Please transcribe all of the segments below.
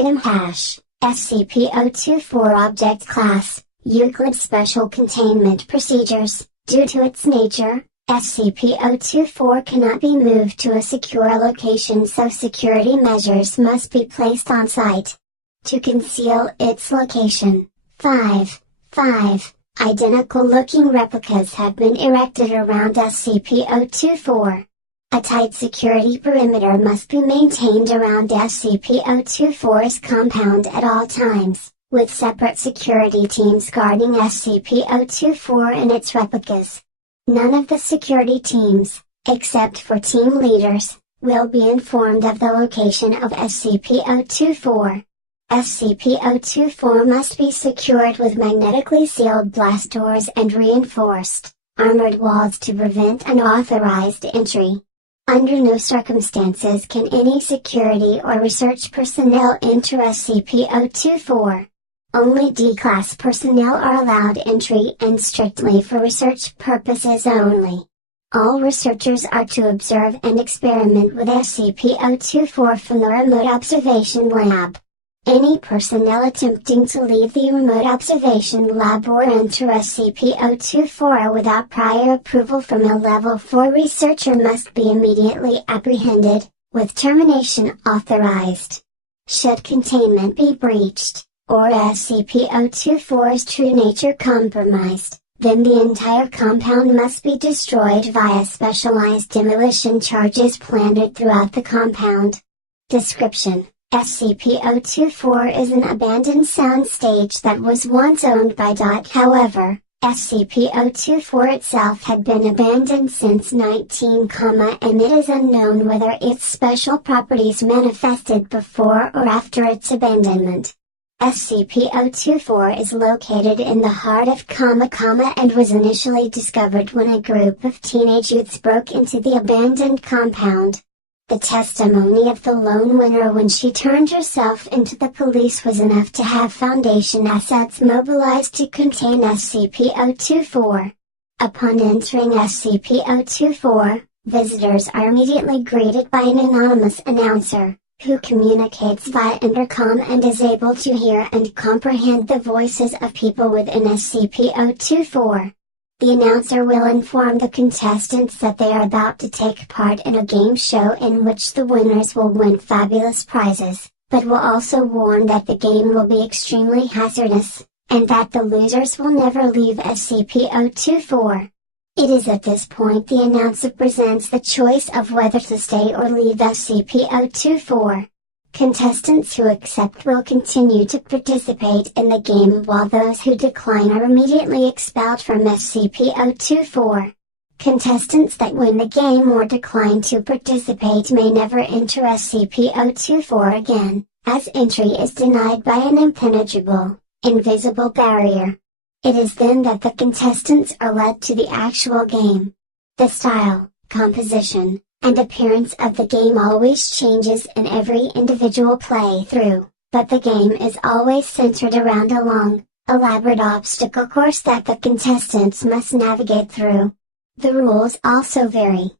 Item hash, SCP-024 Object Class, Euclid Special Containment Procedures. Due to its nature, SCP-024 cannot be moved to a secure location, so security measures must be placed on site. To conceal its location, 5 identical-looking replicas have been erected around SCP-024. A tight security perimeter must be maintained around SCP-024's compound at all times, with separate security teams guarding SCP-024 and its replicas. None of the security teams, except for team leaders, will be informed of the location of SCP-024. SCP-024 must be secured with magnetically sealed blast doors and reinforced, armored walls to prevent unauthorized entry. Under no circumstances can any security or research personnel enter SCP-024. Only D-Class personnel are allowed entry and strictly for research purposes only. All researchers are to observe and experiment with SCP-024 from the Remote Observation Lab. Any personnel attempting to leave the Remote Observation Lab or enter SCP-024 without prior approval from a Level 4 researcher must be immediately apprehended, with termination authorized. Should containment be breached, or SCP-024's true nature compromised, then the entire compound must be destroyed via specialized demolition charges planted throughout the compound. Description: SCP-024 is an abandoned soundstage that was once owned by DOT. However, SCP-024 itself had been abandoned since 19, and it is unknown whether its special properties manifested before or after its abandonment. SCP-024 is located in the heart of and was initially discovered when a group of teenage youths broke into the abandoned compound. The testimony of the lone winner when she turned herself into the police was enough to have Foundation assets mobilized to contain SCP-024. Upon entering SCP-024, visitors are immediately greeted by an anonymous announcer, who communicates via intercom and is able to hear and comprehend the voices of people within SCP-024. The announcer will inform the contestants that they are about to take part in a game show in which the winners will win fabulous prizes, but will also warn that the game will be extremely hazardous, and that the losers will never leave SCP-024. It is at this point the announcer presents the choice of whether to stay or leave SCP-024. Contestants who accept will continue to participate in the game, while those who decline are immediately expelled from SCP-024. Contestants that win the game or decline to participate may never enter SCP-024 again, as entry is denied by an impenetrable, invisible barrier. It is then that the contestants are led to the actual game. The style, composition, and appearance of the game always changes in every individual playthrough, but the game is always centered around a long, elaborate obstacle course that the contestants must navigate through. The rules also vary.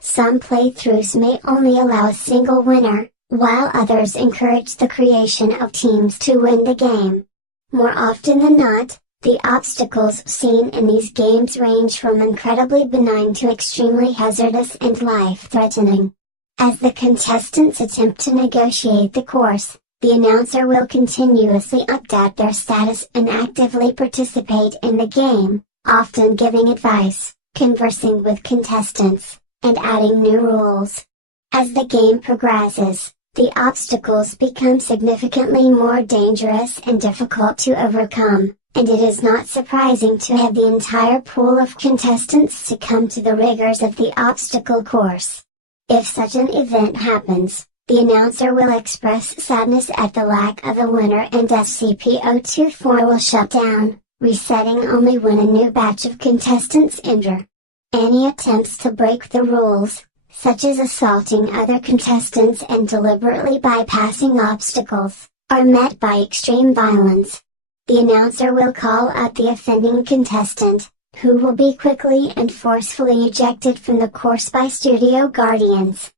Some playthroughs may only allow a single winner, while others encourage the creation of teams to win the game. More often than not, the obstacles seen in these games range from incredibly benign to extremely hazardous and life-threatening. As the contestants attempt to negotiate the course, the announcer will continuously update their status and actively participate in the game, often giving advice, conversing with contestants, and adding new rules. As the game progresses, the obstacles become significantly more dangerous and difficult to overcome, and it is not surprising to have the entire pool of contestants succumb to the rigors of the obstacle course. If such an event happens, the announcer will express sadness at the lack of a winner and SCP-024 will shut down, resetting only when a new batch of contestants enter. Any attempts to break the rules, such as assaulting other contestants and deliberately bypassing obstacles, are met by extreme violence. The announcer will call out the offending contestant, who will be quickly and forcefully ejected from the course by studio guardians.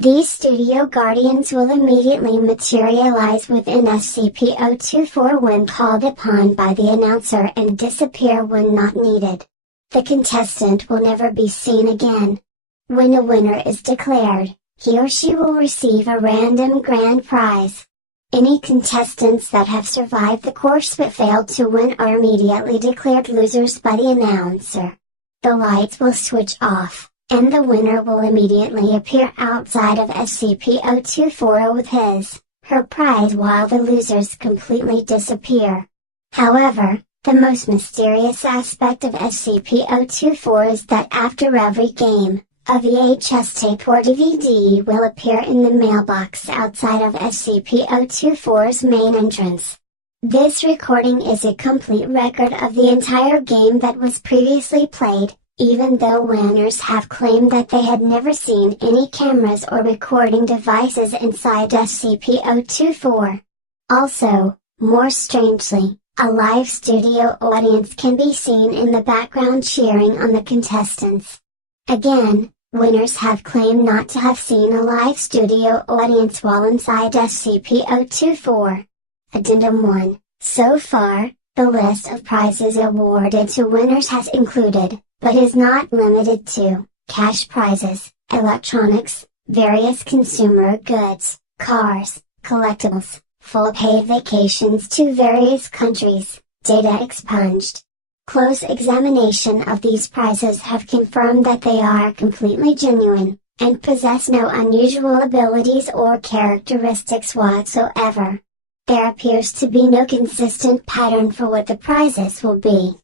These Studio Guardians will immediately materialize within SCP-024 when called upon by the announcer and disappear when not needed. The contestant will never be seen again. When a winner is declared, he or she will receive a random grand prize. Any contestants that have survived the course but failed to win are immediately declared losers by the announcer. The lights will switch off, and the winner will immediately appear outside of SCP-024 with her prize while the losers completely disappear. However, the most mysterious aspect of SCP-024 is that after every game, a VHS tape or DVD will appear in the mailbox outside of SCP-024's main entrance. This recording is a complete record of the entire game that was previously played, even though winners have claimed that they had never seen any cameras or recording devices inside SCP-024. Also, more strangely, a live studio audience can be seen in the background cheering on the contestants. Again, winners have claimed not to have seen a live studio audience while inside SCP-024. Addendum 1. So far, the list of prizes awarded to winners has included, but is not limited to, cash prizes, electronics, various consumer goods, cars, collectibles, full paid vacations to various countries, data expunged. Close examination of these prizes have confirmed that they are completely genuine, and possess no unusual abilities or characteristics whatsoever. There appears to be no consistent pattern for what the prizes will be.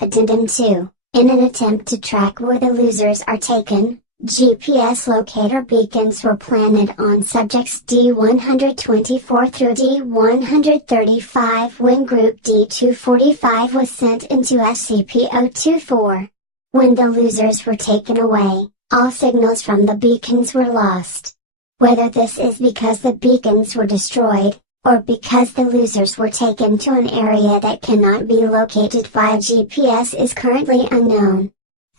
Addendum 2. In an attempt to track where the losers are taken, GPS locator beacons were planted on subjects D-124 through D-135 when Group D-245 was sent into SCP-024. When the losers were taken away, all signals from the beacons were lost. Whether this is because the beacons were destroyed, or because the losers were taken to an area that cannot be located via GPS is currently unknown.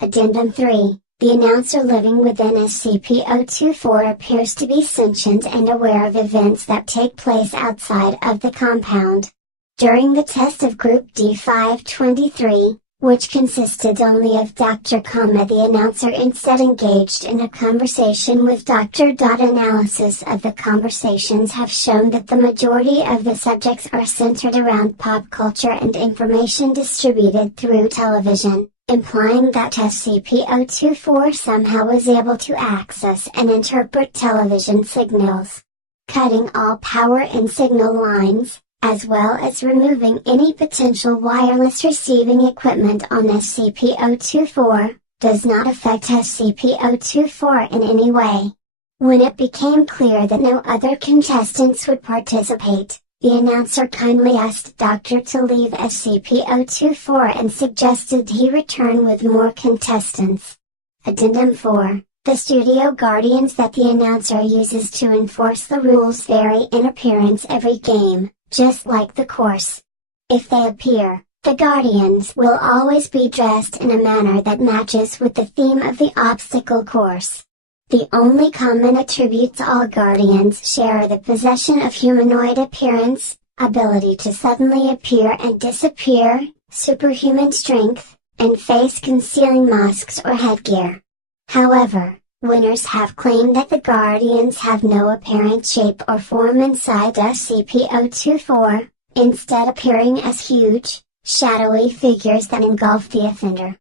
Addendum 3. The announcer living within SCP-024 appears to be sentient and aware of events that take place outside of the compound. During the test of Group D523, which consisted only of Dr. The announcer instead engaged in a conversation with Dr. Analysis of the conversations have shown that the majority of the subjects are centered around pop culture and information distributed through television, implying that SCP-024 somehow was able to access and interpret television signals. Cutting all power and signal lines, as well as removing any potential wireless receiving equipment on SCP-024, does not affect SCP-024 in any way. When it became clear that no other contestants would participate, the announcer kindly asked Dr. to leave SCP-024 and suggested he return with more contestants. Addendum 4. The Studio Guardians that the announcer uses to enforce the rules vary in appearance every game, just like the course. If they appear, the Guardians will always be dressed in a manner that matches with the theme of the obstacle course. The only common attributes all Guardians share are the possession of humanoid appearance, ability to suddenly appear and disappear, superhuman strength, and face-concealing masks or headgear. However, winners have claimed that the Guardians have no apparent shape or form inside SCP-024, instead appearing as huge, shadowy figures that engulf the offender.